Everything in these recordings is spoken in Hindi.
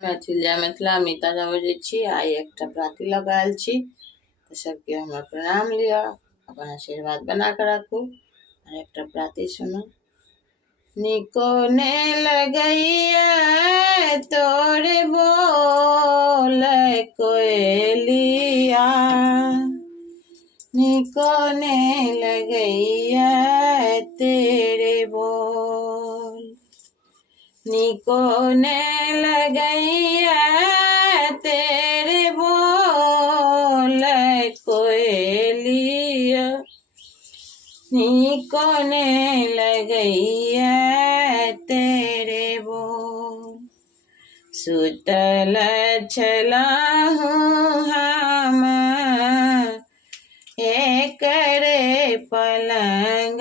मैथिलिया मिथिला मीता बजै छी। आइ एकटा प्राति लगायल छी तऽ सबके हमर प्रणाम लिअ, अपन आशीर्वाद बना कऽ राखू। और एकटा प्राति सुनू। निको ने लगैया तोरे बोल कोयलिया, निको ने लगैया तेरे बोल, निको ने लगैया तेरे बोल कोयलिया, निको ने लगैया तेरे बोल। सुतल छलहु हम एकरे पलंग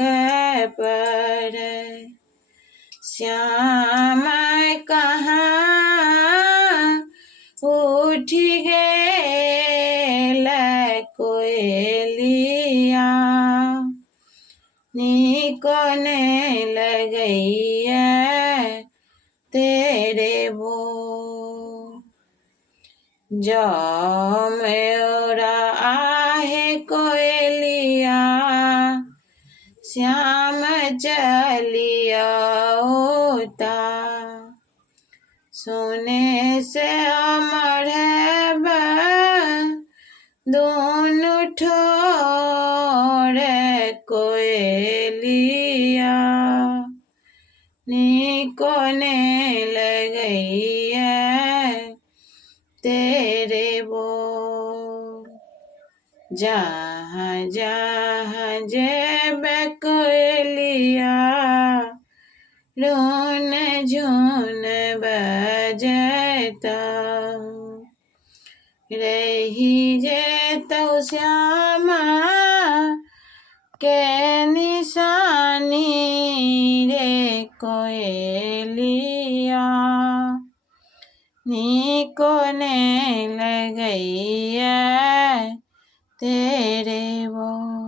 पर, श्याम कहाँ उठ गेल कोयलिया, निको ने लगैया तेरे बोल। जो मेरा आहे कोयलिया, श्याम चलिया होता, सोने से अमर दोनों ठोर कोयलिया, निको ने लगैया तेरे बोल। जहाँ जहाँ जेबे कोयलिया, रोन झुन बजता, रही जेतौ श्यामा के निशानी रे कोयलिया, निको ने लगैया तेरे बोल।